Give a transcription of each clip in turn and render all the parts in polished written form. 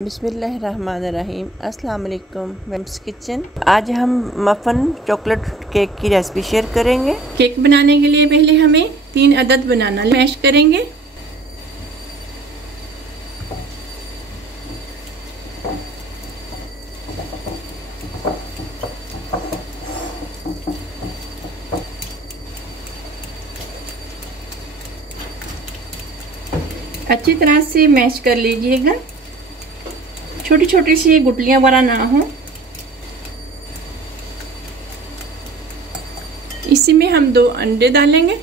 बिस्मिल्लाहिर्रहमानिर्रहीम। अस्सलाम वालेकुम। Ma'am's kitchen. आज हम मफ़न चॉकलेट केक की रेसिपी शेयर करेंगे। केक बनाने के लिए पहले हमें 3 अदद बनाना मैश करेंगे। अच्छी तरह से मैश कर लीजिएगा, छोटी छोटी सी गुटलियां वाला ना हो। इसी में हम 2 अंडे डालेंगे।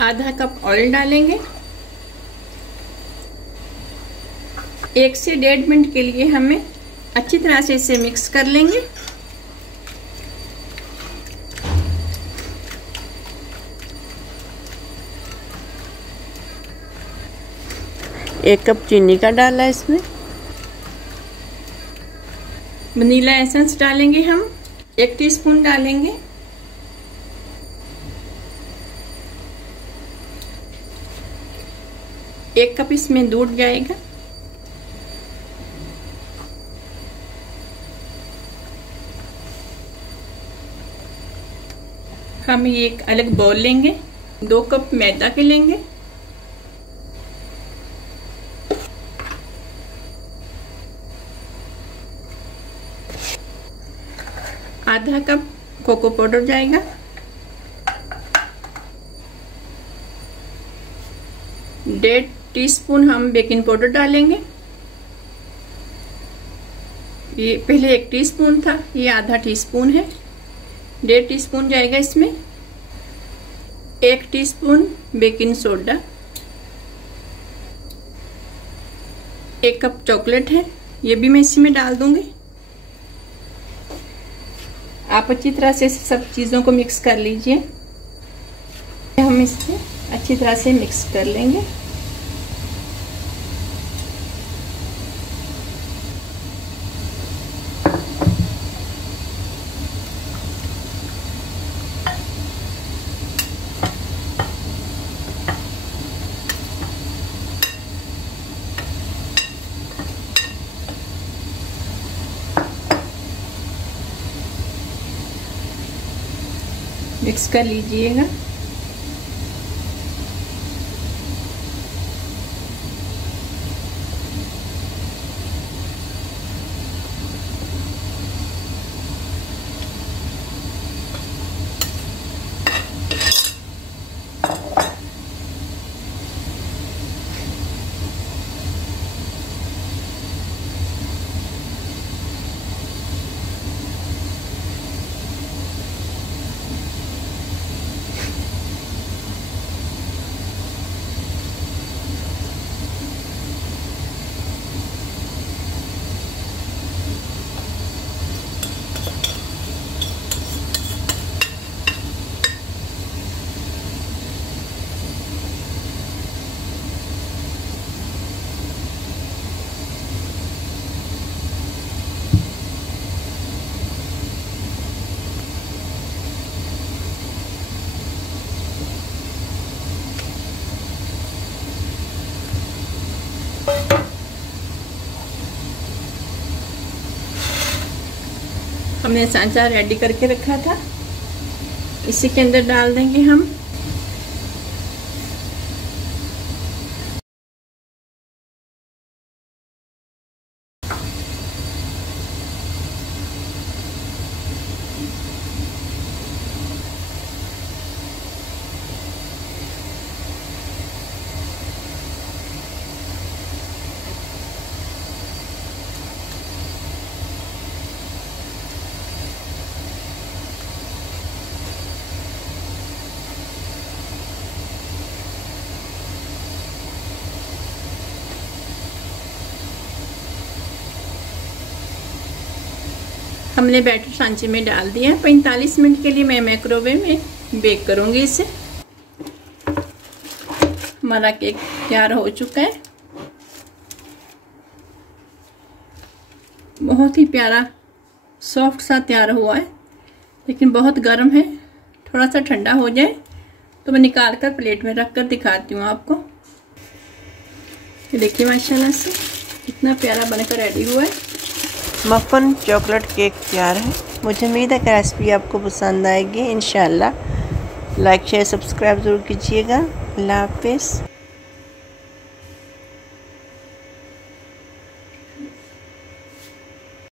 आधा कप ऑयल डालेंगे। 1 से 1.5 मिनट के लिए हमें अच्छी तरह से इसे मिक्स कर लेंगे। एक कप चीनी का डाला है इसमें। वनीला एसेंस डालेंगे हम 1 टीस्पून डालेंगे। एक कप इसमें दूध जाएगा। हम ये एक अलग बाउल लेंगे। 2 कप मैदा के लेंगे। आधा कप कोको पाउडर जाएगा। डेढ़ टीस्पून हम बेकिंग पाउडर डालेंगे। ये पहले 1 टीस्पून था, ये आधा टीस्पून है। 1.5 टीस्पून जाएगा इसमें। 1 teaspoon baking soda. 1 cup chocolate है, ये भी मैं इसी में डाल दूंगी। आप अच्छी तरह से सब चीज़ों को मिक्स कर लीजिए। हम इसे अच्छी तरह से मिक्स कर लेंगे। मिक्स कर लीजिएगा। हमने सांचा रेडी करके रखा था, इसी के अंदर डाल देंगे हम। हमने बैटर सांचे में डाल दिया। 45 मिनट के लिए मैं माइक्रोवेव में बेक करूंगी इसे। हमारा केक तैयार हो चुका है। बहुत ही प्यारा सॉफ्ट सा तैयार हुआ है, लेकिन बहुत गर्म है। थोड़ा सा ठंडा हो जाए तो मैं निकाल कर प्लेट में रख कर दिखाती हूँ आपको। ये देखिए माशाल्लाह से कितना प्यारा बनकर रेडी हुआ है। मफ़न चॉकलेट केक तैयार है। मुझे उम्मीद है कि रेसिपी आपको पसंद आएगी। इंशाल्लाह लाइक शेयर सब्सक्राइब ज़रूर कीजिएगा। अल्लाह हाफिज़।